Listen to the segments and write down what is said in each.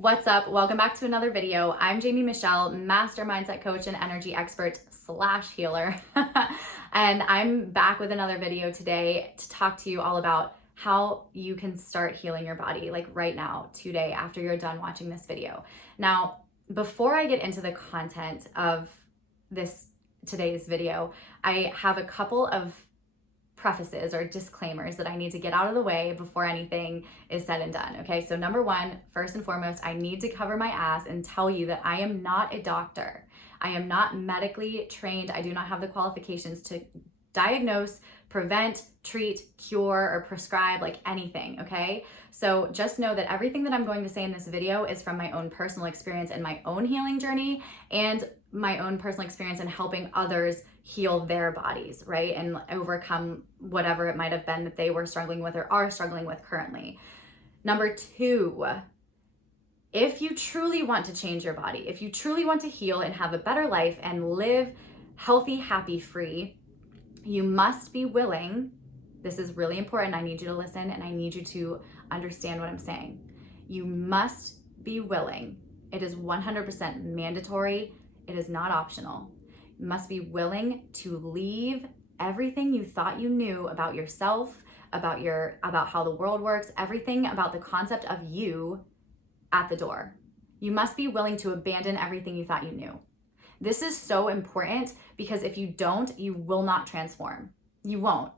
What's up? Welcome back to another video. I'm Jamie Michelle, master mindset coach and energy expert / healer. And I'm back with another video today to talk to you all about how you can start healing your body, like right now, today, after you're done watching this video. Now, before I get into the content of today's video, I have a couple of prefaces or disclaimers that I need to get out of the way before anything is said and done. Okay, so number one, first and foremost, I need to cover my ass and tell you that I am not a doctor. I am not medically trained. I do not have the qualifications to diagnose, prevent, treat, cure, or prescribe like anything, okay? So just know that everything that I'm going to say in this video is from my own personal experience and my own healing journey and my own personal experience in helping others heal their bodies, right? And overcome whatever it might have been that they were struggling with or are struggling with currently. Number two, if you truly want to change your body, if you truly want to heal and have a better life and live healthy, happy, free, you must be willing. This is really important. I need you to listen and I need you to understand what I'm saying. You must be willing. It is 100% mandatory. It is not optional. You must be willing to leave everything you thought you knew about yourself, about how the world works, everything about the concept of you at the door. You must be willing to abandon everything you thought you knew. This is so important because if you don't, you will not transform. You won't.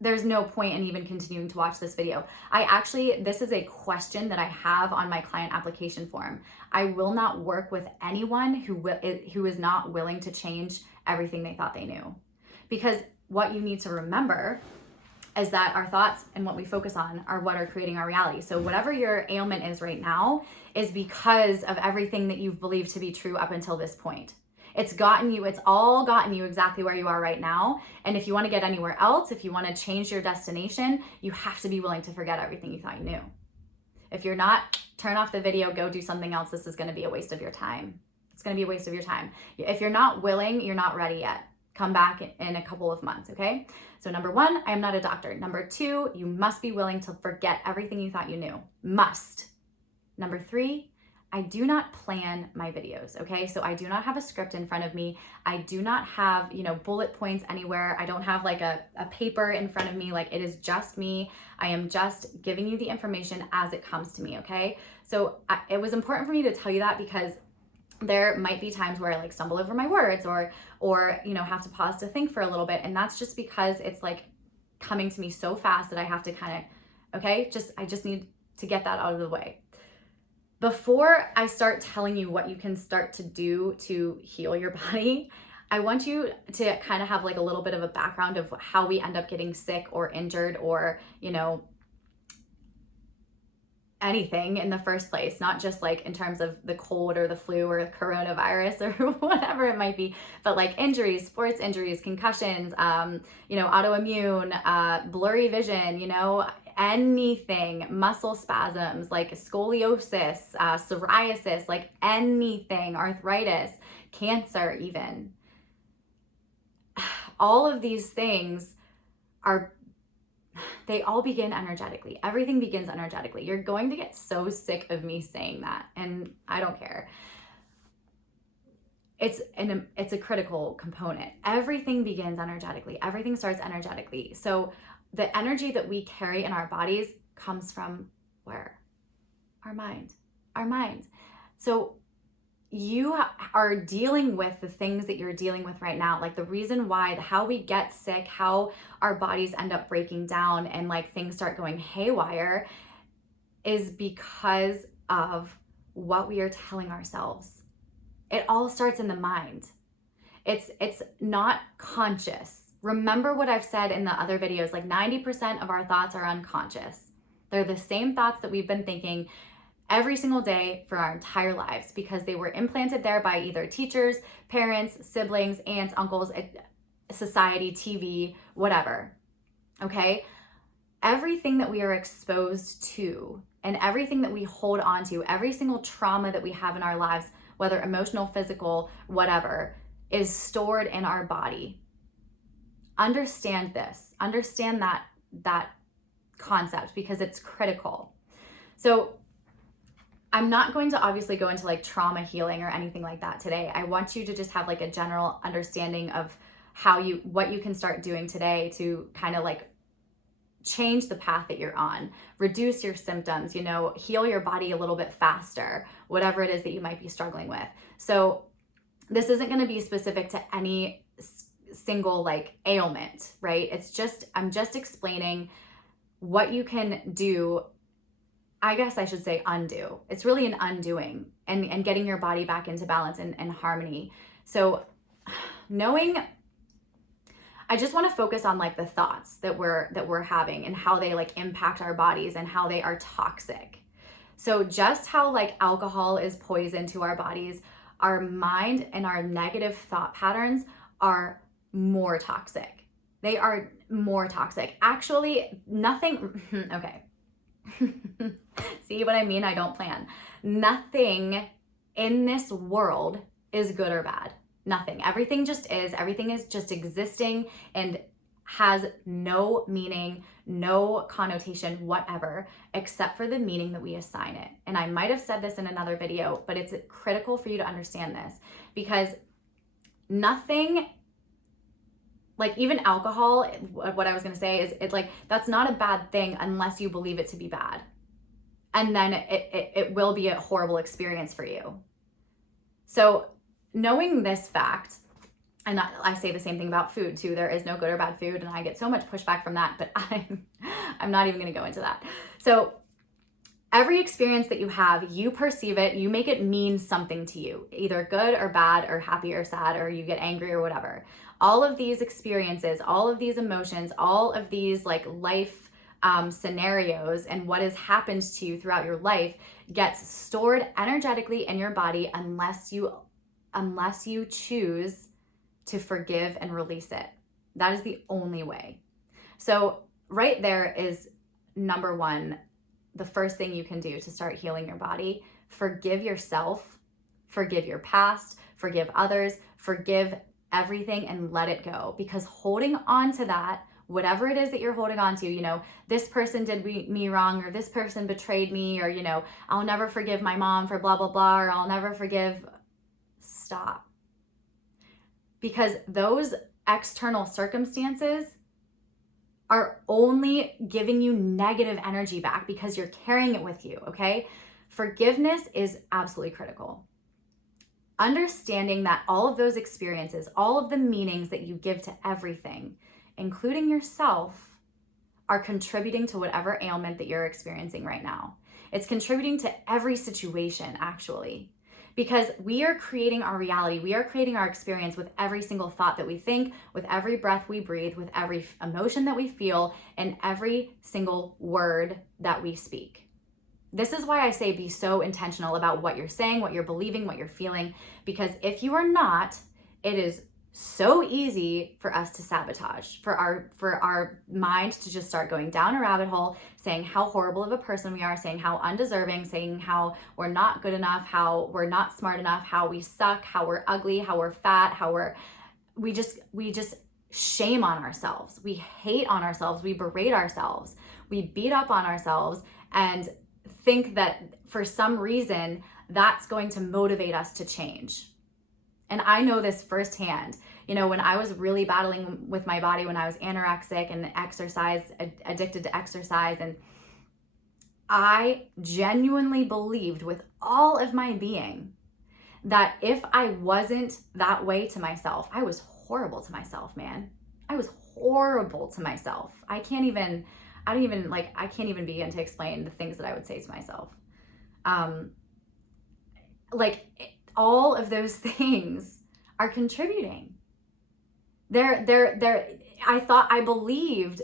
There's no point in even continuing to watch this video. This is a question that I have on my client application form. I will not work with anyone who is not willing to change everything they thought they knew. Because what you need to remember is that our thoughts and what we focus on are what are creating our reality. So whatever your ailment is right now is because of everything that you've believed to be true up until this point. It's all gotten you exactly where you are right now. And if you want to get anywhere else, if you want to change your destination, you have to be willing to forget everything you thought you knew. If you're not, turn off the video, go do something else. This is going to be a waste of your time. It's going to be a waste of your time. If you're not willing, you're not ready yet. Come back in a couple of months, okay? So number one, I am not a doctor. Number two, you must be willing to forget everything you thought you knew. Must. Number three, I do not plan my videos, okay? So I do not have a script in front of me. I do not have, bullet points anywhere. I don't have like a paper in front of me. Like, it is just me. I am just giving you the information as it comes to me, okay? So it was important for me to tell you that because there might be times where I like stumble over my words or have to pause to think for a little bit. And that's just because it's like coming to me so fast that I have to I just need to get that out of the way. Before I start telling you what you can start to do to heal your body, I want you to kind of have like a little bit of a background of how we end up getting sick or injured or, anything in the first place, not just like in terms of the cold or the flu or coronavirus or whatever it might be, but like injuries, sports injuries, concussions, autoimmune, blurry vision, anything, muscle spasms, like scoliosis, psoriasis, like anything, arthritis, cancer even. All of these things they all begin energetically. Everything begins energetically. You're going to get so sick of me saying that, and I don't care. It's a critical component. Everything begins energetically. Everything starts energetically. So the energy that we carry in our bodies comes from where? Our mind. Our mind. So you are dealing with the things that you're dealing with right now, like the reason why, how we get sick, how our bodies end up breaking down and like things start going haywire is because of what we are telling ourselves. It all starts in the mind. It's not conscious. Remember what I've said in the other videos, like 90% of our thoughts are unconscious. They're the same thoughts that we've been thinking every single day for our entire lives because they were implanted there by either teachers, parents, siblings, aunts, uncles, society, TV, whatever, okay? Everything that we are exposed to and everything that we hold on to, every single trauma that we have in our lives, whether emotional, physical, whatever, is stored in our body. Understand this. Understand that concept because it's critical. So I'm not going to obviously go into like trauma healing or anything like that today. I want you to just have like a general understanding of what you can start doing today to kind of like change the path that you're on, reduce your symptoms, heal your body a little bit faster, whatever it is that you might be struggling with. So this isn't going to be specific to any single like ailment, right? I'm just explaining what you can do. I guess I should say undo. It's really an undoing and getting your body back into balance and harmony. So I just want to focus on like the thoughts that we're having and how they like impact our bodies and how they are toxic. So just how like alcohol is poison to our bodies, our mind and our negative thought patterns are more toxic. They are more toxic. Actually, nothing, okay. See what I mean? I don't plan. Nothing in this world is good or bad. Nothing. Everything just is. Everything is just existing and has no meaning, no connotation, whatever, except for the meaning that we assign it. And I might have said this in another video, but it's critical for you to understand this, because nothing, like even alcohol, what I was going to say is it's like, that's not a bad thing unless you believe it to be bad. And then it will be a horrible experience for you. So knowing this fact, and I say the same thing about food too, there is no good or bad food, and I get so much pushback from that, but I'm not even going to go into that. So every experience that you have, you perceive it, you make it mean something to you, either good or bad or happy or sad, or you get angry or whatever. All of these experiences, all of these emotions, all of these like life scenarios and what has happened to you throughout your life gets stored energetically in your body unless you choose to forgive and release it. That is the only way. So right there is number one, the first thing you can do to start healing your body. Forgive yourself, forgive your past, forgive others, forgive everything and let it go. Because holding on to that, whatever it is that you're holding on to, this person did me wrong, or this person betrayed me, or, I'll never forgive my mom for blah, blah, blah, or I'll never forgive. Stop. Because those external circumstances are only giving you negative energy back because you're carrying it with you, okay? Forgiveness is absolutely critical. Understanding that all of those experiences, all of the meanings that you give to everything, including yourself, are contributing to whatever ailment that you're experiencing right now. It's contributing to every situation, actually. Because we are creating our reality, we are creating our experience with every single thought that we think, with every breath we breathe, with every emotion that we feel, and every single word that we speak. This is why I say be so intentional about what you're saying, what you're believing, what you're feeling, because if you are not, it is so easy for us to sabotage, for our mind to just start going down a rabbit hole, saying how horrible of a person we are, saying how undeserving, saying how we're not good enough, how we're not smart enough, how we suck, how we're ugly, how we're fat, how we just shame on ourselves. We hate on ourselves. We berate ourselves. We beat up on ourselves and think that for some reason that's going to motivate us to change. And I know this firsthand. When I was really battling with my body, when I was anorexic and addicted to exercise, and I genuinely believed with all of my being that if I wasn't that way to myself, I was horrible to myself, man. I was horrible to myself. I can't even begin to explain the things that I would say to myself. All of those things are contributing. I believed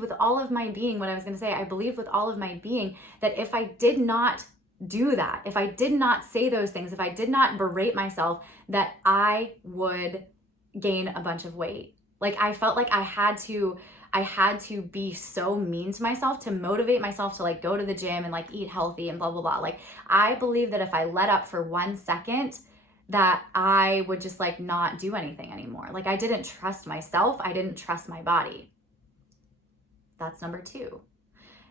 with all of my being what I was going to say. I believed with all of my being that if I did not do that, if I did not say those things, if I did not berate myself, that I would gain a bunch of weight. Like I felt like I had to be so mean to myself to motivate myself to like go to the gym and like eat healthy and blah, blah, blah. Like I believe that if I let up for 1 second, that I would just like not do anything anymore. Like I didn't trust myself. I didn't trust my body. That's number 2.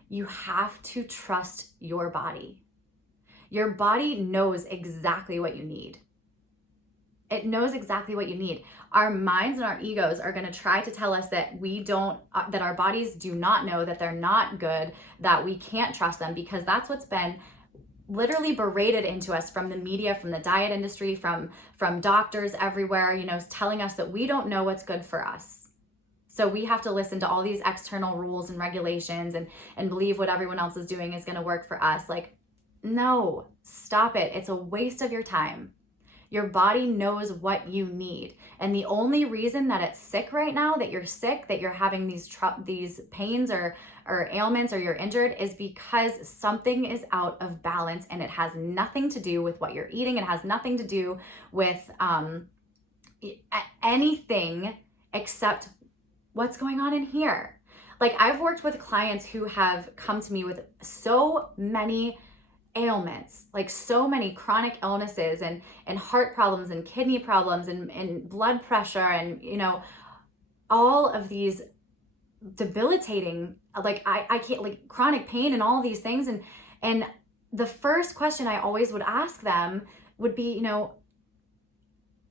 You have to trust your body. Your body knows exactly what you need. It knows exactly what you need. Our minds and our egos are going to try to tell us that that our bodies do not know, that they're not good, that we can't trust them, because that's what's been literally berated into us from the media, from the diet industry, from doctors everywhere, telling us that we don't know what's good for us. So we have to listen to all these external rules and regulations and believe what everyone else is doing is going to work for us. Like, no, stop it. It's a waste of your time. Your body knows what you need. And the only reason that it's sick right now, that you're sick, that you're having these pains or ailments, or you're injured, is because something is out of balance, and it has nothing to do with what you're eating. It has nothing to do with anything except what's going on in here. Like, I've worked with clients who have come to me with so many ailments, like so many chronic illnesses and heart problems and kidney problems and blood pressure and all of these debilitating, like I can't, like chronic pain and all these things. And the first question I always would ask them would be,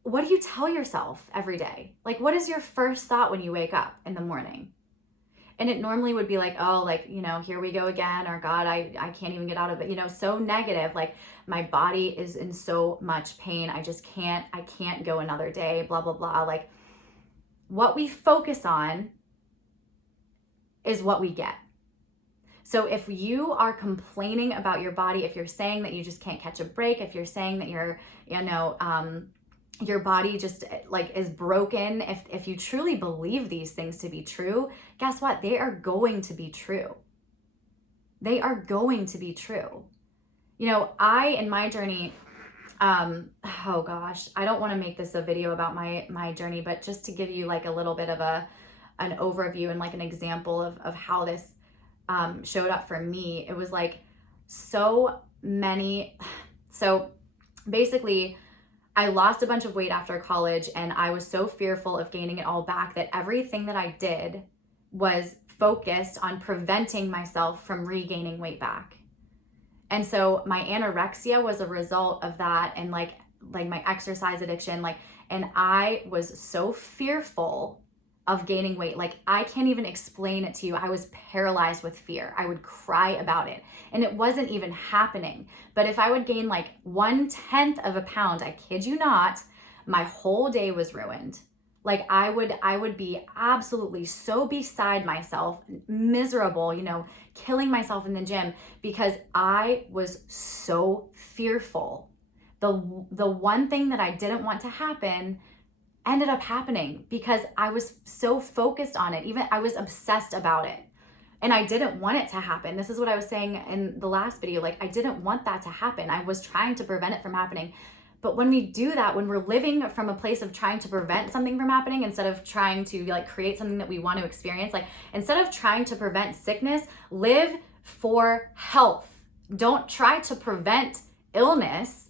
what do you tell yourself every day? Like, what is your first thought when you wake up in the morning? And it normally would be like, oh, like, here we go again, or God, I can't even get out of it, so negative. Like, my body is in so much pain. I can't go another day, blah, blah, blah. Like, what we focus on is what we get. So if you are complaining about your body, if you're saying that you just can't catch a break, if you're saying that you're, your body just like is broken, if you truly believe these things to be true, guess what? They are going to be true. They are going to be true. In my journey, oh gosh, I don't want to make this a video about my journey, but just to give you like a little bit of an overview and like an example of how this showed up for me. It was like so basically, I lost a bunch of weight after college, and I was so fearful of gaining it all back that everything that I did was focused on preventing myself from regaining weight back. And so my anorexia was a result of that, and like my exercise addiction, and I was so fearful of gaining weight. Like, I can't even explain it to you. I was paralyzed with fear. I would cry about it, and it wasn't even happening. But if I would gain like 1/10 of a pound, I kid you not, my whole day was ruined. Like, I would be absolutely so beside myself, miserable, killing myself in the gym, because I was so fearful. The one thing that I didn't want to happen ended up happening because I was so focused on it. Even I was obsessed about it, and I didn't want it to happen. This is what I was saying in the last video. Like, I didn't want that to happen. I was trying to prevent it from happening. But when we do that, when we're living from a place of trying to prevent something from happening instead of trying to like create something that we want to experience, like instead of trying to prevent sickness, live for health. Don't try to prevent illness.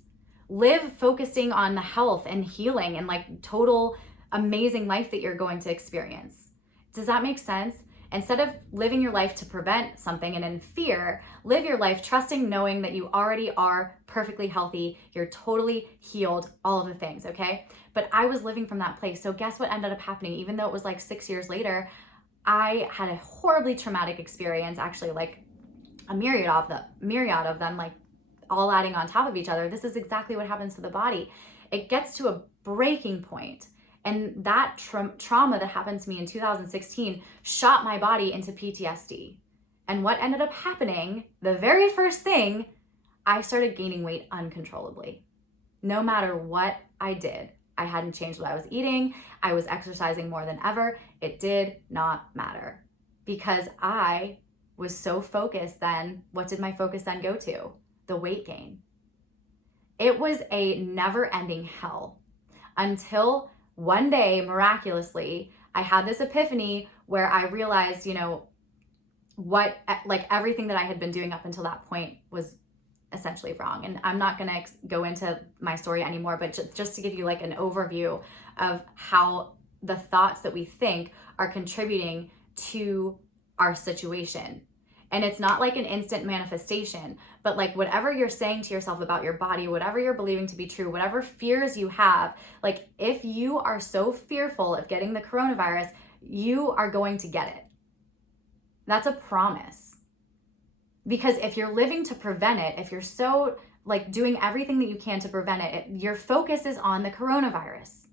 Live focusing on the health and healing and like total amazing life that you're going to experience. Does that make sense? Instead of living your life to prevent something and in fear, live your life trusting, knowing that you already are perfectly healthy, you're totally healed, all of the things, okay? But I was living from that place. So guess what ended up happening? Even though it was like 6 years later, I had a horribly traumatic experience, actually like a myriad of them, like all adding on top of each other. This is exactly what happens to the body. It gets to a breaking point. And that trauma that happened to me in 2016 shot my body into PTSD. And what ended up happening, the very first thing, I started gaining weight uncontrollably. No matter what I did, I hadn't changed what I was eating. I was exercising more than ever. It did not matter because I was so focused then. What did my focus then go to? The weight gain. It was a never-ending hell until one day, miraculously, I had this epiphany where I realized, what, like everything that I had been doing up until that point was essentially wrong. And I'm not going to go into my story anymore, but just to give you like an overview of how the thoughts that we think are contributing to our situation. And it's not like an instant manifestation, but like whatever you're saying to yourself about your body, whatever you're believing to be true, whatever fears you have, like if you are so fearful of getting the coronavirus, you are going to get it. That's a promise. Because if you're living to prevent it, if you're so like doing everything that you can to prevent it, your focus is on the coronavirus.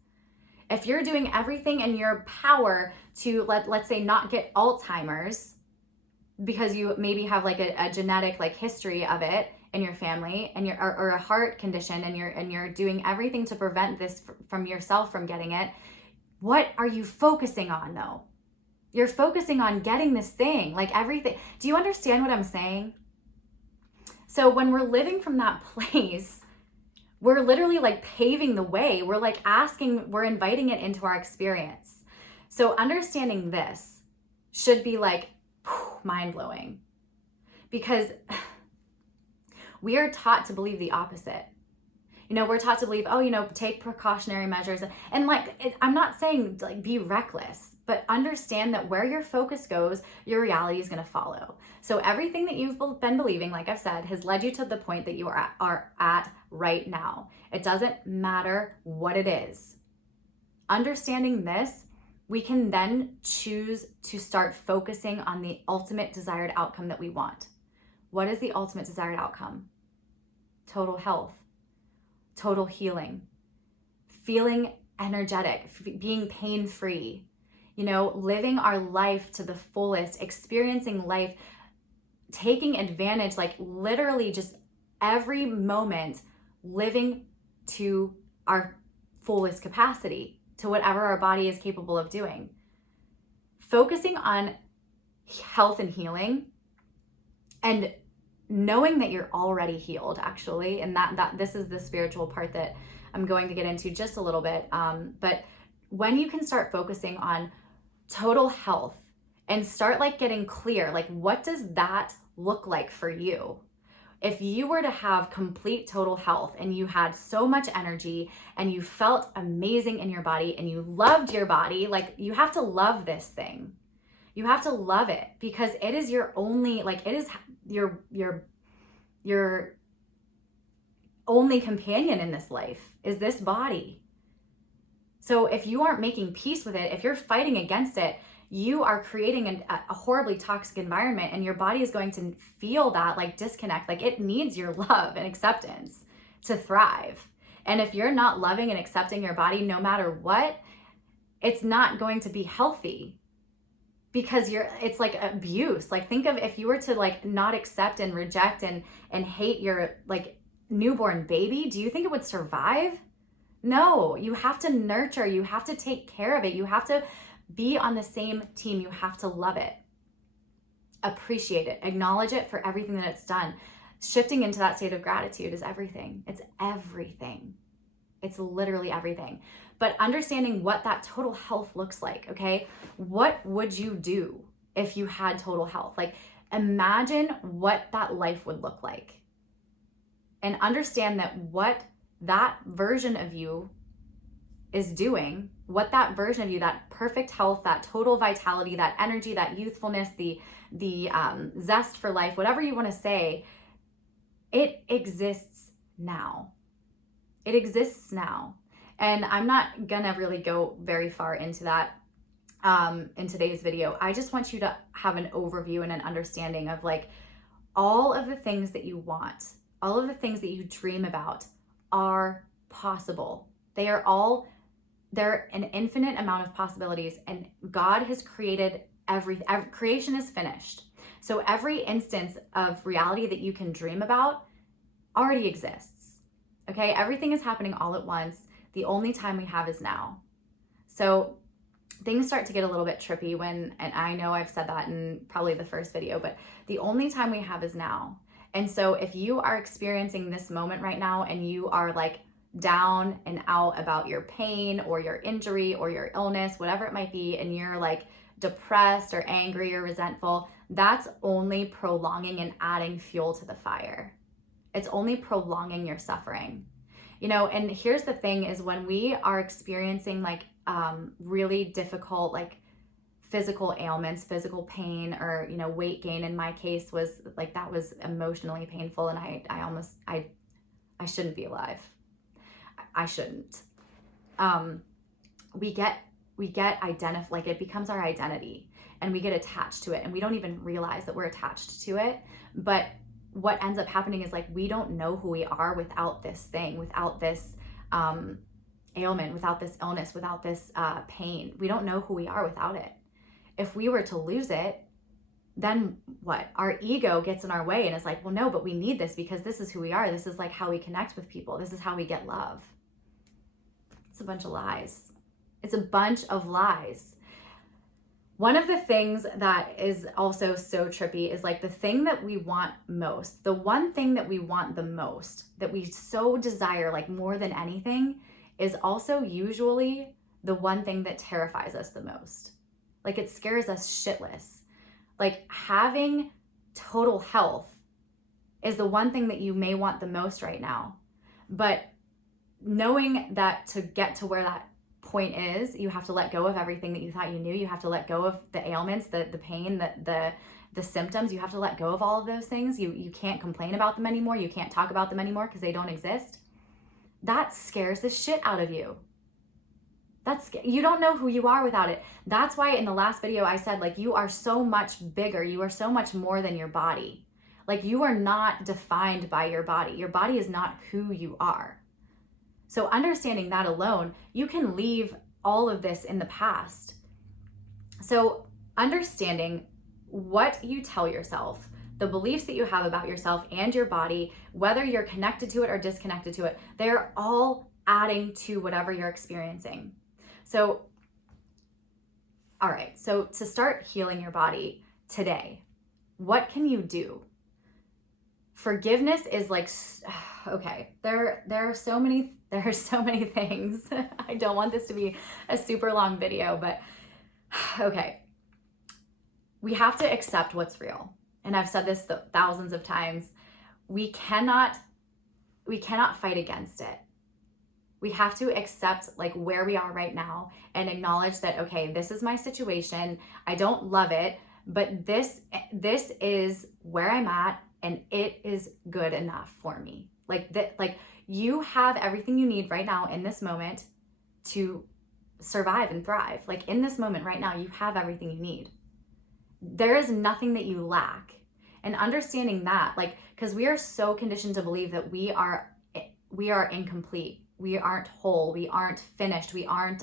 If you're doing everything in your power to let's say not get Alzheimer's, because you maybe have like a genetic like history of it in your family and or a heart condition, and you're doing everything to prevent this from yourself from getting it, what are you focusing on though? You're focusing on getting this thing, like everything. Do you understand what I'm saying? So when we're living from that place, we're literally like paving the way. We're like we're inviting it into our experience. So understanding this should be like mind-blowing, because we are taught to believe the opposite. We're taught to believe, take precautionary measures. And like, I'm not saying like be reckless, but understand that where your focus goes, your reality is going to follow. So everything that you've been believing, like I've said, has led you to the point that you are at right now. It doesn't matter what it is. Understanding this, we can then choose to start focusing on the ultimate desired outcome that we want. What is the ultimate desired outcome? Total health, total healing, feeling energetic, being pain-free, living our life to the fullest, experiencing life, taking advantage, like literally just every moment living to our fullest capacity, to whatever our body is capable of doing. Focusing on health and healing, and knowing that you're already healed, actually, and that this is the spiritual part that I'm going to get into just a little bit. But when you can start focusing on total health and start like getting clear, like what does that look like for you? If you were to have complete total health and you had so much energy and you felt amazing in your body and you loved your body, like you have to love this thing. You have to love it, because it is your only, like it is your only companion in this life is this body. So if you aren't making peace with it, if you're fighting against it, you are creating a horribly toxic environment, and your body is going to feel that like disconnect. Like it needs your love and acceptance to thrive. And if you're not loving and accepting your body, no matter what, it's not going to be healthy, because it's like abuse. Like think of if you were to like not accept and reject and hate your like newborn baby, do you think it would survive? No, you have to nurture, you have to take care of it. You have to be on the same team. You have to love it, appreciate it, acknowledge it for everything that it's done. Shifting into that state of gratitude is everything. It's everything. It's literally everything. But understanding what that total health looks like, okay? What would you do if you had total health? Like imagine what that life would look like. And understand that what that version of you is doing, what that version of you, that perfect health, that total vitality, that energy, that youthfulness, the zest for life, whatever you want to say, it exists now. It exists now. And I'm not gonna really go very far into that in today's video. I just want you to have an overview and an understanding of like all of the things that you want, all of the things that you dream about are possible. They're an infinite amount of possibilities, and God has created everything. Creation is finished. So every instance of reality that you can dream about already exists. Okay, everything is happening all at once. The only time we have is now. So things start to get a little bit trippy and I know I've said that in probably the first video, but the only time we have is now. And so if you are experiencing this moment right now and you are like down and out about your pain or your injury or your illness, whatever it might be, and you're like depressed or angry or resentful, that's only prolonging and adding fuel to the fire. It's only prolonging your suffering. And here's the thing is when we are experiencing like really difficult like physical ailments, physical pain, or, you know, weight gain in my case was like, that was emotionally painful. And I shouldn't be alive. I shouldn't. We get like it becomes our identity, and we get attached to it, and we don't even realize that we're attached to it. But what ends up happening is like, we don't know who we are without this thing, without this ailment, without this illness, without this pain. We don't know who we are without it. If we were to lose it, then what? Our ego gets in our way and is like, well, no, but we need this because this is who we are. This is like how we connect with people. This is how we get love. It's a bunch of lies. It's a bunch of lies. One of the things that is also so trippy is like the thing that we want most, the one thing that we want the most, that we so desire like more than anything, is also usually the one thing that terrifies us the most. Like it scares us shitless. Like having total health is the one thing that you may want the most right now. But knowing that to get to where that point is, you have to let go of everything that you thought you knew. You have to let go of the ailments, the pain, the symptoms. You have to let go of all of those things. You can't complain about them anymore. You can't talk about them anymore because they don't exist. That scares the shit out of you. You don't know who you are without it. That's why in the last video I said, like, you are so much bigger. You are so much more than your body. Like, you are not defined by your body. Your body is not who you are. So understanding that alone, you can leave all of this in the past. So understanding what you tell yourself, the beliefs that you have about yourself and your body, whether you're connected to it or disconnected to it, they're all adding to whatever you're experiencing. So, all right, so to start healing your body today, what can you do? Forgiveness is like, okay, there are so many things. I don't want this to be a super long video, but okay. We have to accept what's real. And I've said this thousands of times. We cannot fight against it. We have to accept like where we are right now and acknowledge that, okay, this is my situation. I don't love it, but this is where I'm at, and it is good enough for me. Like you have everything you need right now in this moment to survive and thrive. Like in this moment right now, you have everything you need. There is nothing that you lack. And understanding that, like, because we are so conditioned to believe that we are incomplete. We aren't whole. We aren't finished. We aren't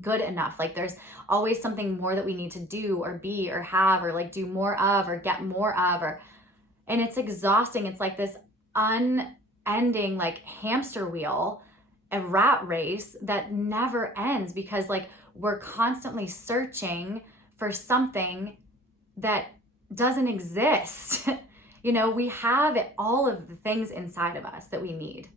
good enough. Like there's always something more that we need to do or be or have or like do more of or get more of, and it's exhausting. It's like this unending like hamster wheel, a rat race that never ends, because like we're constantly searching for something that doesn't exist. You know, we have all of the things inside of us that we need.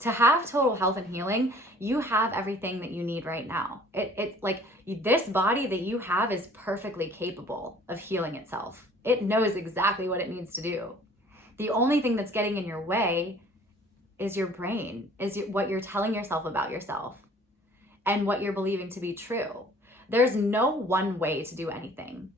To have total health and healing, you have everything that you need right now. It's like this body that you have is perfectly capable of healing itself. It knows exactly what it needs to do. The only thing that's getting in your way is your brain, what you're telling yourself about yourself and what you're believing to be true. There's no one way to do anything.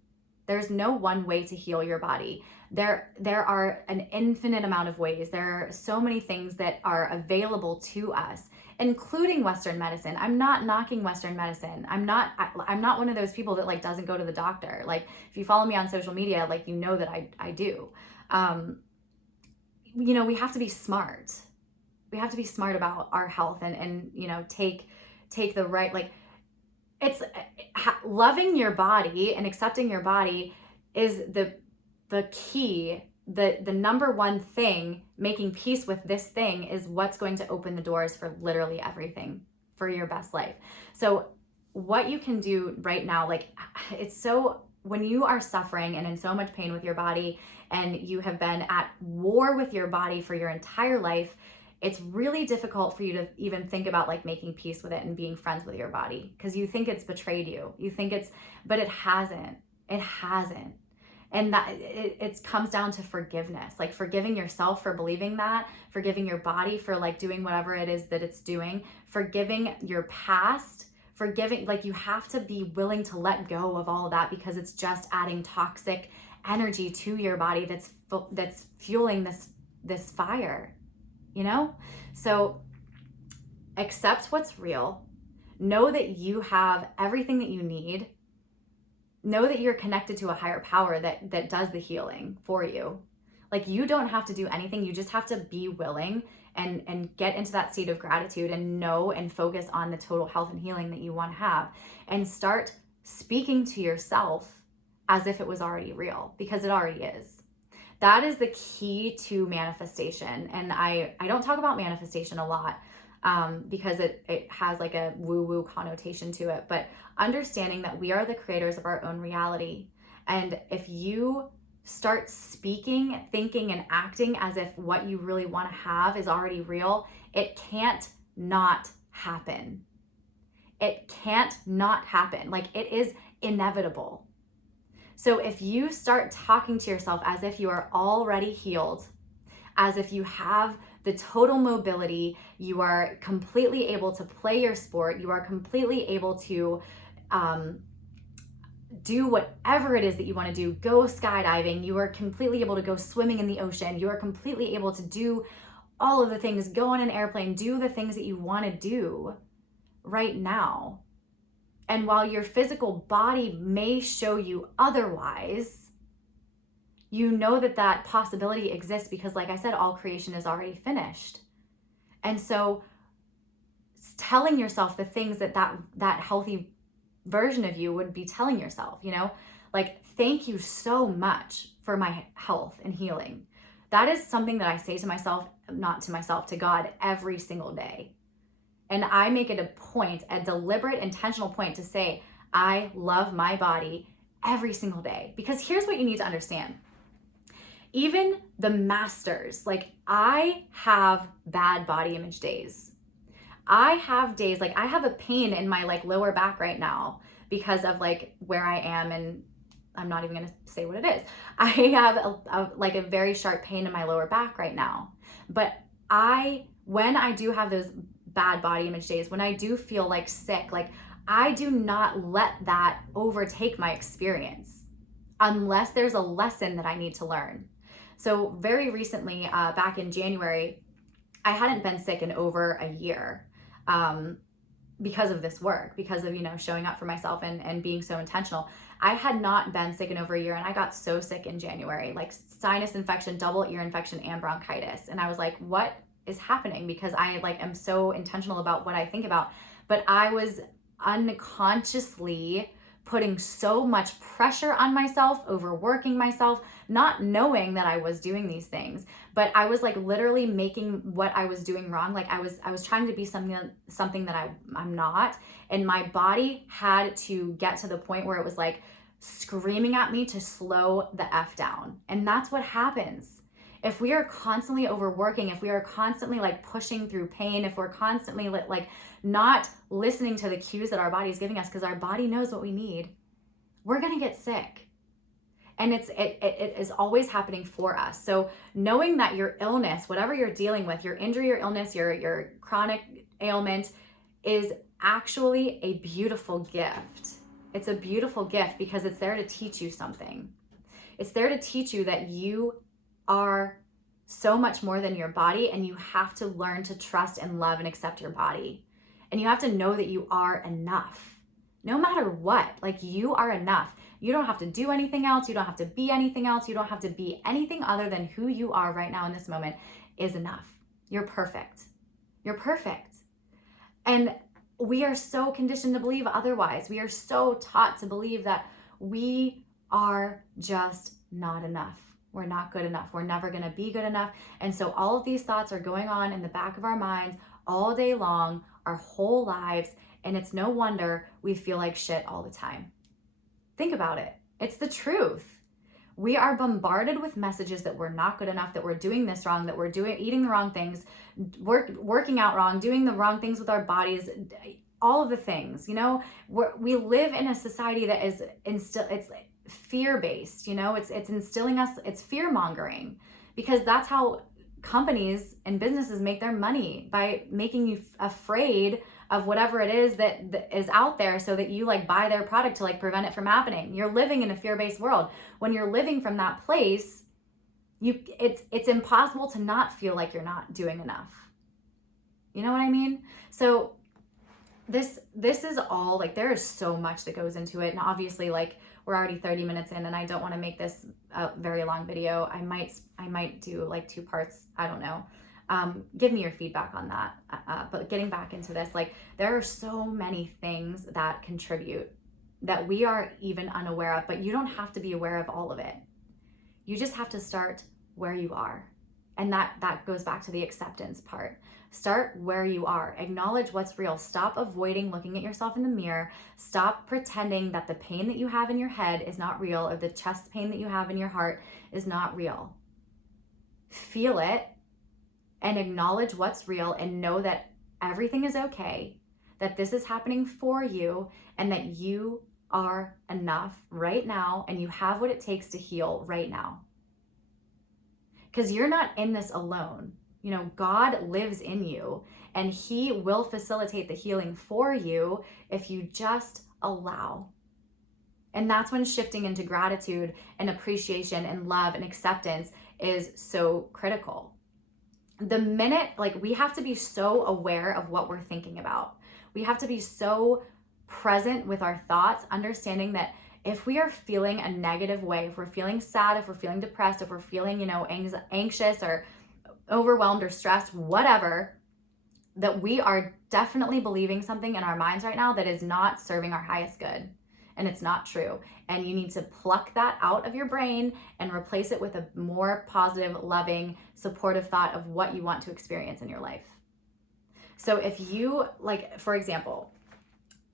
There's no one way to heal your body. There are an infinite amount of ways. There are so many things that are available to us, including Western medicine. I'm not knocking Western medicine. I'm not one of those people that like doesn't go to the doctor. Like if you follow me on social media, like you know that I do. You know, we have to be smart. We have to be smart about our health and you know, take the right, like, it's loving your body and accepting your body is the key, the number one thing. Making peace with this thing is what's going to open the doors for literally everything for your best life. So what you can do right now, like it's so, when you are suffering and in so much pain with your body and you have been at war with your body for your entire life, it's really difficult for you to even think about like making peace with it and being friends with your body, because you think it's betrayed you. You think but it hasn't. It hasn't. And that it comes down to forgiveness, like forgiving yourself for believing that, forgiving your body for like doing whatever it is that it's doing, forgiving your past forgiving. Like, you have to be willing to let go of all of that, because it's just adding toxic energy to your body that's fueling this fire, you know? So accept what's real. Know that you have everything that you need. Know that you're connected to a higher power that does the healing for you. Like, you don't have to do anything. You just have to be willing and get into that state of gratitude and know and focus on the total health and healing that you want to have, and start speaking to yourself as if it was already real, because it already is. That is the key to manifestation. And I don't talk about manifestation a lot because it has like a woo-woo connotation to it, but understanding that we are the creators of our own reality. And if you start speaking, thinking, and acting as if what you really want to have is already real, it can't not happen. It can't not happen. Like, it is inevitable. So if you start talking to yourself as if you are already healed, as if you have the total mobility, you are completely able to play your sport, you are completely able to do whatever it is that you want to do, go skydiving, you are completely able to go swimming in the ocean, you are completely able to do all of the things, go on an airplane, do the things that you want to do right now. And while your physical body may show you otherwise, you know that possibility exists, because, like I said, all creation is already finished. And so telling yourself the things that healthy version of you would be telling yourself, you know, like, thank you so much for my health and healing. That is something that I say to myself, not to myself, to God, every single day. And I make it a point, a deliberate, intentional point, to say, I love my body every single day. Because here's what you need to understand. Even the masters, like, I have bad body image days. I have days, like, I have a pain in my like lower back right now because of like where I am, and I'm not even gonna say what it is. I have a very sharp pain in my lower back right now. But when I do have those bad body image days, when I do feel like sick, like, I do not let that overtake my experience unless there's a lesson that I need to learn. So very recently, back in January, I hadn't been sick in over a year because of this work, because of, you know, showing up for myself and being so intentional. I had not been sick in over a year, and I got so sick in January, like sinus infection, double ear infection, and bronchitis. And I was like, what is happening? Because I am so intentional about what I think about, but I was unconsciously putting so much pressure on myself, overworking myself, not knowing that I was doing these things, but I was like literally making what I was doing wrong. Like, I was trying to be something that I'm not, and my body had to get to the point where it was like screaming at me to slow the F down. And that's what happens. If we are constantly overworking, if we are constantly like pushing through pain, if we're constantly like not listening to the cues that our body is giving us, because our body knows what we need, we're gonna get sick. And it is always happening for us. So knowing that your illness, whatever you're dealing with, your injury, your illness, your chronic ailment, is actually a beautiful gift. It's a beautiful gift because it's there to teach you something. It's there to teach you that you are so much more than your body, and you have to learn to trust and love and accept your body. And you have to know that you are enough. No matter what, like, you are enough. You don't have to do anything else. You don't have to be anything else. You don't have to be anything other than who you are right now in this moment is enough. You're perfect. You're perfect. And we are so conditioned to believe otherwise. We are so taught to believe that we are just not enough. We're not good enough. We're never going to be good enough. And so all of these thoughts are going on in the back of our minds all day long, our whole lives. And it's no wonder we feel like shit all the time. Think about it. It's the truth. We are bombarded with messages that we're not good enough, that we're doing this wrong, that we're eating the wrong things, working out wrong, doing the wrong things with our bodies, all of the things, you know. We live in a society that is it's fear-based, you know. It's instilling us, it's fear-mongering, because that's how companies and businesses make their money, by making you afraid of whatever it is that is out there so that you like buy their product to like prevent it from happening. You're living in a fear-based world. When you're living from that place, it's impossible to not feel like you're not doing enough. You know what I mean? So this is all like, there is so much that goes into it. And obviously like we're already 30 minutes in and I don't want to make this a very long video. I might do like 2 parts. I don't know. Give me your feedback on that. But getting back into this, like there are so many things that contribute that we are even unaware of, but you don't have to be aware of all of it. You just have to start where you are. And that goes back to the acceptance part. Start where you are. Acknowledge what's real. Stop avoiding looking at yourself in the mirror. Stop pretending that the pain that you have in your head is not real, or the chest pain that you have in your heart is not real. Feel it and acknowledge what's real and know that everything is okay, that this is happening for you, and that you are enough right now and you have what it takes to heal right now. Because you're not in this alone. You know, God lives in you and he will facilitate the healing for you if you just allow. And that's when shifting into gratitude and appreciation and love and acceptance is so critical. The minute, like, we have to be so aware of what we're thinking about. We have to be so present with our thoughts, understanding that if we are feeling a negative way, if we're feeling sad, if we're feeling depressed, if we're feeling, you know, anxious or overwhelmed or stressed, whatever, that we are definitely believing something in our minds right now that is not serving our highest good. And it's not true. And you need to pluck that out of your brain and replace it with a more positive, loving, supportive thought of what you want to experience in your life. So if you, like, for example,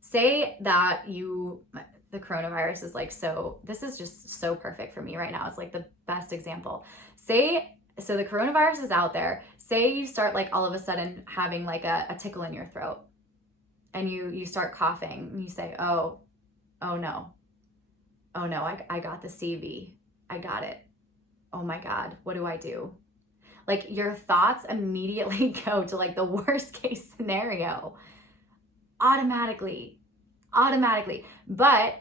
say that the coronavirus is like, so this is just so perfect for me right now. It's like the best example. So the coronavirus is out there. Say you start like all of a sudden having like a tickle in your throat and you start coughing and you say, oh no, I got the CV. I got it. Oh my God, what do I do? Like your thoughts immediately go to like the worst case scenario automatically. But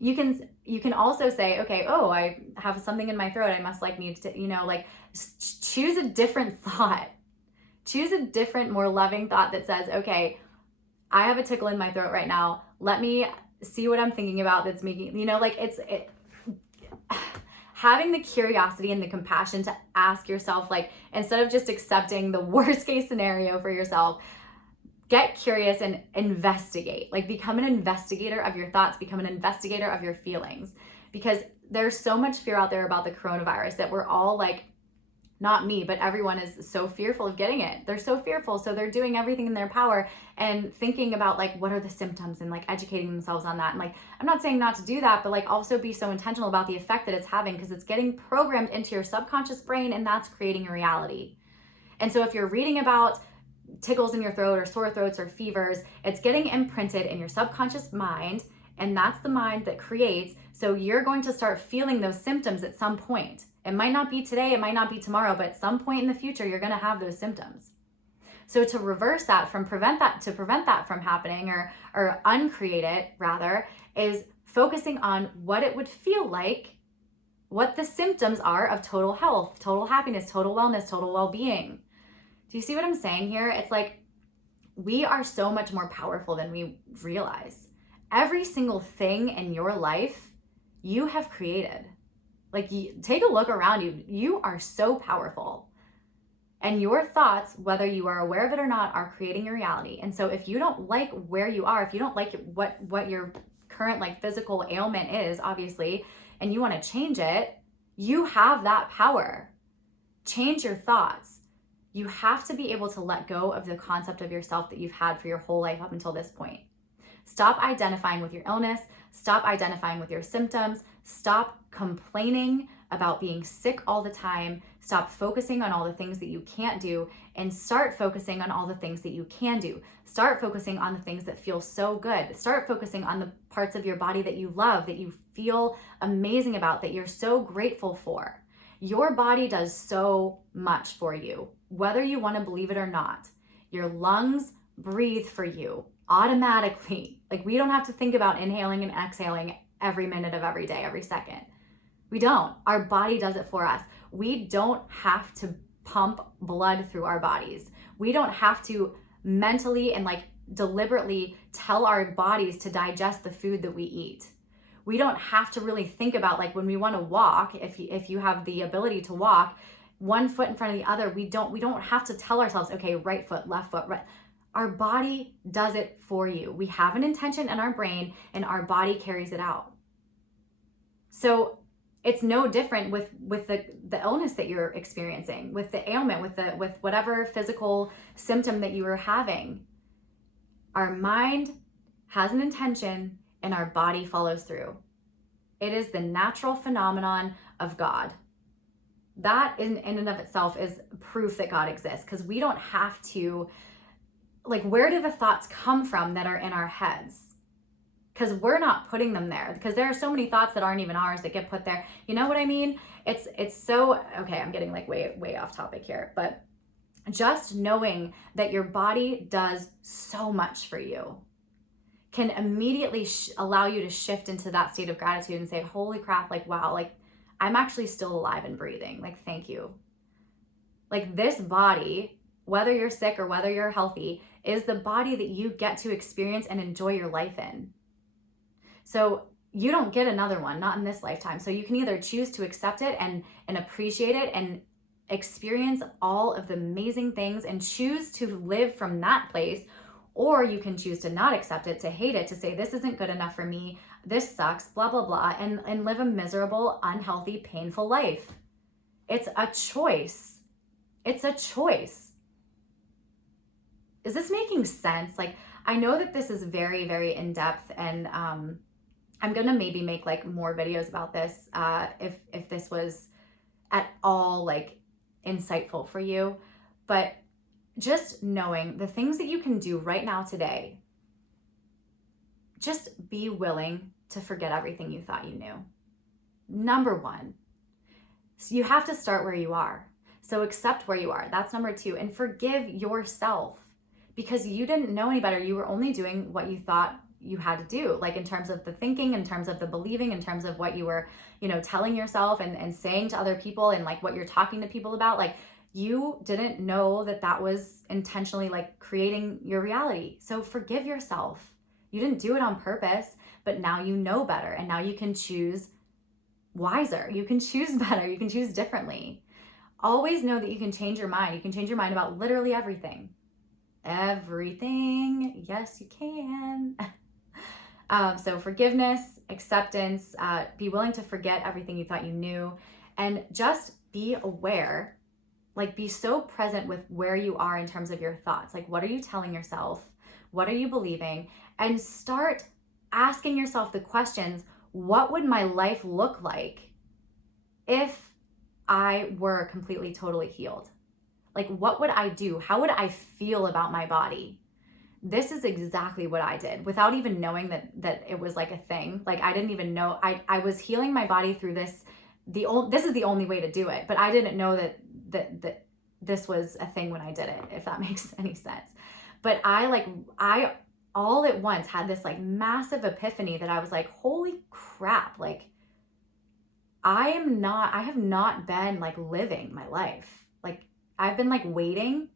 you can also say, okay, oh, I have something in my throat. I must like need to, you know, like choose a different thought. Choose a different, more loving thought that says, okay, I have a tickle in my throat right now. Let me see what I'm thinking about that's making, you know, like having the curiosity and the compassion to ask yourself, like, instead of just accepting the worst case scenario for yourself, get curious and investigate. Like, become an investigator of your thoughts, become an investigator of your feelings. Because there's so much fear out there about the coronavirus that we're all like, not me, but everyone is so fearful of getting it. They're so fearful. So they're doing everything in their power and thinking about like, what are the symptoms, and like educating themselves on that. And like, I'm not saying not to do that, but like also be so intentional about the effect that it's having, because it's getting programmed into your subconscious brain and that's creating a reality. And so if you're reading about tickles in your throat or sore throats or fevers, it's getting imprinted in your subconscious mind, and that's the mind that creates. So you're going to start feeling those symptoms at some point. It might not be today, it might not be tomorrow, but at some point in the future, you're going to have those symptoms. So to reverse that, prevent that from happening, or uncreate it rather, is focusing on what it would feel like, what the symptoms are of total health, total happiness, total wellness, total well-being. Do you see what I'm saying here? It's like, we are so much more powerful than we realize. Every single thing in your life, you have created. Like, take a look around you. You are so powerful. And your thoughts, whether you are aware of it or not, are creating your reality. And so if you don't like where you are, if you don't like what your current like physical ailment is, obviously, and you want to change it, you have that power. Change your thoughts. You have to be able to let go of the concept of yourself that you've had for your whole life up until this point. Stop identifying with your illness. Stop identifying with your symptoms. Stop complaining about being sick all the time. Stop focusing on all the things that you can't do, and start focusing on all the things that you can do. Start focusing on the things that feel so good. Start focusing on the parts of your body that you love, that you feel amazing about, that you're so grateful for. Your body does so much for you, whether you want to believe it or not. Your lungs breathe for you automatically. Like, we don't have to think about inhaling and exhaling every minute of every day, every second. We don't. Our body does it for us. We don't have to pump blood through our bodies. We don't have to mentally and like deliberately tell our bodies to digest the food that we eat. We don't have to really think about, like, when we want to walk, if you have the ability to walk one foot in front of the other, we don't have to tell ourselves, okay, right foot, left foot, right. Our body does it for you. We have an intention in our brain and our body carries it out. So it's no different with the illness that you're experiencing, with the ailment, with whatever physical symptom that you are having. Our mind has an intention and our body follows through. It is the natural phenomenon of God. That in and of itself is proof that God exists, because we don't have to, like, where do the thoughts come from that are in our heads? Because we're not putting them there, because there are so many thoughts that aren't even ours that get put there. You know what I mean? It's so, okay, I'm getting like way off topic here, but just knowing that your body does so much for you can immediately allow you to shift into that state of gratitude and say, holy crap, like, wow, like, I'm actually still alive and breathing. Like, thank you. Like, this body, whether you're sick or whether you're healthy, is the body that you get to experience and enjoy your life in. So you don't get another one, not in this lifetime. So you can either choose to accept it and appreciate it and experience all of the amazing things and choose to live from that place, or you can choose to not accept it, to hate it, to say, this isn't good enough for me, this sucks, blah, blah, blah, and live a miserable, unhealthy, painful life. It's a choice. It's a choice. Is this making sense? Like, I know that this is very, very in-depth, and I'm gonna maybe make like more videos about this if this was at all like insightful for you. But just knowing the things that you can do right now today, just be willing to forget everything you thought you knew. Number one. So you have to start where you are. So accept where you are. That's number two. And forgive yourself, because you didn't know any better. You were only doing what you thought you had to do, like in terms of the thinking, in terms of the believing, in terms of what you were, telling yourself and saying to other people, and like what you're talking to people about. Like, you didn't know that was intentionally like creating your reality. So forgive yourself. You didn't do it on purpose, but now you know better, and now you can choose wiser. You can choose better. You can choose differently. Always know that you can change your mind. You can change your mind about literally everything. Everything. Yes, you can. So forgiveness, acceptance, be willing to forget everything you thought you knew, and just be aware. Like, be so present with where you are in terms of your thoughts. Like, what are you telling yourself? What are you believing? And start asking yourself the questions, what would my life look like if I were completely, totally healed? Like, what would I do? How would I feel about my body? This is exactly what I did without even knowing that it was like a thing. Like, I didn't even know. I was healing my body through this. This is the only way to do it, but I didn't know that this was a thing when I did it, if that makes any sense. But I all at once had this like massive epiphany that I was like, holy crap, like, I have not been like living my life. Like, I've been like waiting.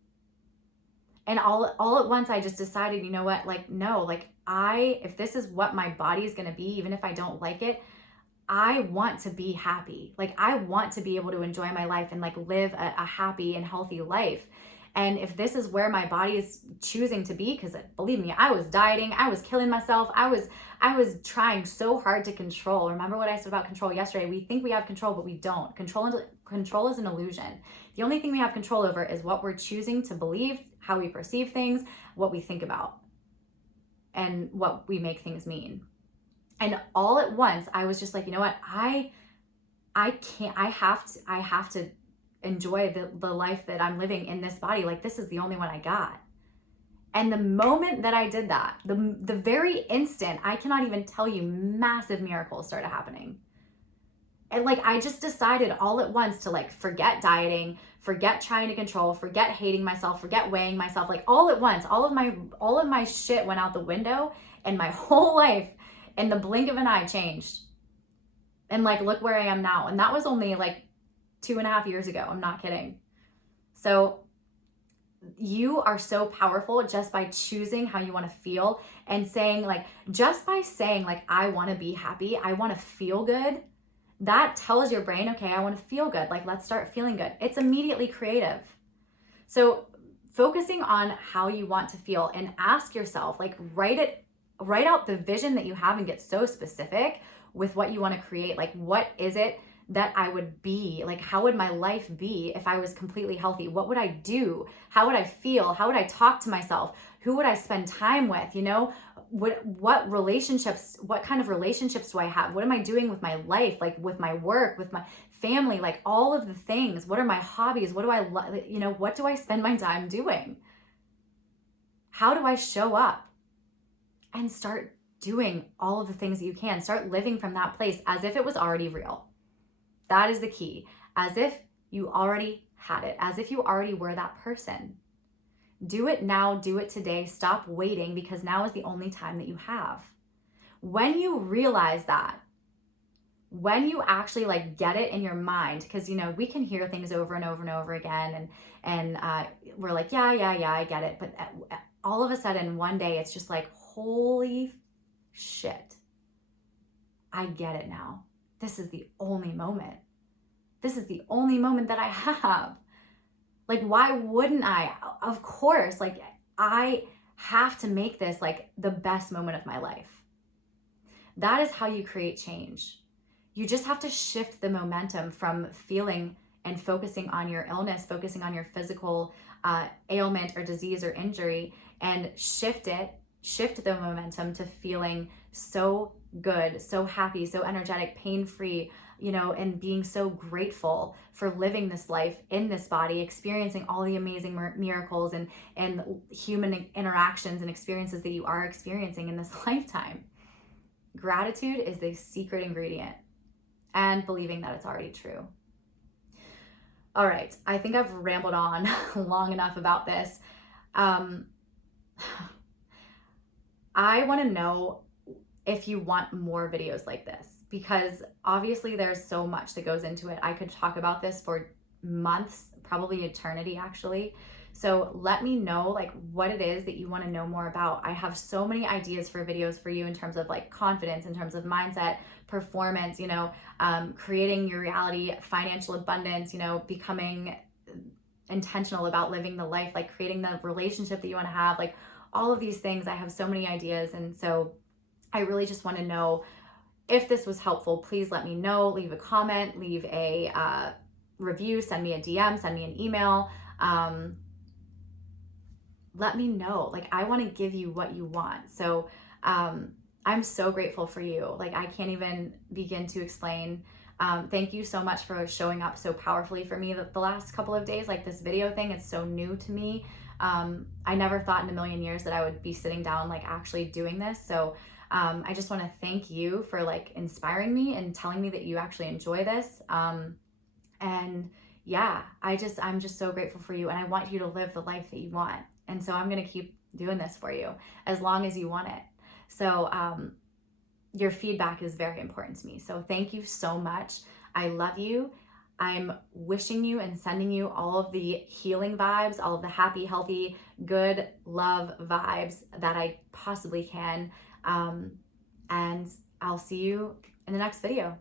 And all at once I just decided, you know what, like, no, like, if this is what my body is going to be, even if I don't like it, I want to be happy. Like, I want to be able to enjoy my life and like live a happy and healthy life. And if this is where my body is choosing to be, because believe me, I was dieting, I was killing myself, I was trying so hard to control. Remember what I said about control yesterday? We think we have control, but we don't. Control is an illusion. The only thing we have control over is what we're choosing to believe, how we perceive things, what we think about, and what we make things mean. And all at once, I was just like, you know what? I have to enjoy the life that I'm living in this body. Like, this is the only one I got. And the moment that I did that, the very instant, I cannot even tell you, massive miracles started happening. And like, I just decided all at once to like forget dieting, forget trying to control, forget hating myself, forget weighing myself, like all at once. All of my shit went out the window, and my whole life in the blink of an eye changed. And like, look where I am now. And that was only like 2.5 years ago. I'm not kidding. So you are so powerful just by choosing how you want to feel, and saying like, just by saying like, I want to be happy, I want to feel good. That tells your brain, okay, I want to feel good. Like, let's start feeling good. It's immediately creative. So focusing on how you want to feel, and ask yourself, like, write out the vision that you have and get so specific with what you want to create. Like, what is it that I would be? Like, how would my life be if I was completely healthy? What would I do? How would I feel? How would I talk to myself? Who would I spend time with? You know, what relationships, what kind of relationships do I have? What am I doing with my life? Like, with my work, with my family, like all of the things. What are my hobbies? What do I you know, what do I spend my time doing? How do I show up? And start doing all of the things that you can. Start living from that place as if it was already real. That is the key. As if you already had it, as if you already were that person. Do it now, do it today. Stop waiting, because now is the only time that you have. When you realize that, when you actually like get it in your mind, because you know, we can hear things over and over and over again, and we're like, yeah, I get it. But all of a sudden, one day, it's just like, holy shit, I get it now. This is the only moment. This is the only moment that I have. Like, why wouldn't I? Of course, like, I have to make this like the best moment of my life. That is how you create change. You just have to shift the momentum from feeling and focusing on your illness, focusing on your physical ailment or disease or injury, and shift the momentum to feeling so good, so happy, so energetic, pain-free, you know, and being so grateful for living this life in this body, experiencing all the amazing miracles and human interactions and experiences that you are experiencing in this lifetime. Gratitude is the secret ingredient, and believing that it's already true. All right, I think I've rambled on long enough about this. I want to know if you want more videos like this, because obviously there's so much that goes into it. I could talk about this for months, probably eternity actually. So let me know like what it is that you want to know more about. I have so many ideas for videos for you in terms of like confidence, in terms of mindset, performance, you know, creating your reality, financial abundance, you know, becoming intentional about living the life, like creating the relationship that you want to have, like all of these things. I have so many ideas. And so I really just want to know if this was helpful. Please let me know. Leave a comment, leave a review, send me a DM, send me an email. Let me know. Like, I want to give you what you want. So I'm so grateful for you. Like, I can't even begin to explain. Thank you so much for showing up so powerfully for me the last couple of days. Like, this video thing, it's so new to me. I never thought in a million years that I would be sitting down like actually doing this. So I just want to thank you for like inspiring me and telling me that you actually enjoy this. And yeah, I'm just so grateful for you, and I want you to live the life that you want. And so I'm going to keep doing this for you as long as you want it. So your feedback is very important to me. So thank you so much. I love you. I'm wishing you and sending you all of the healing vibes, all of the happy, healthy, good love vibes that I possibly can. And I'll see you in the next video.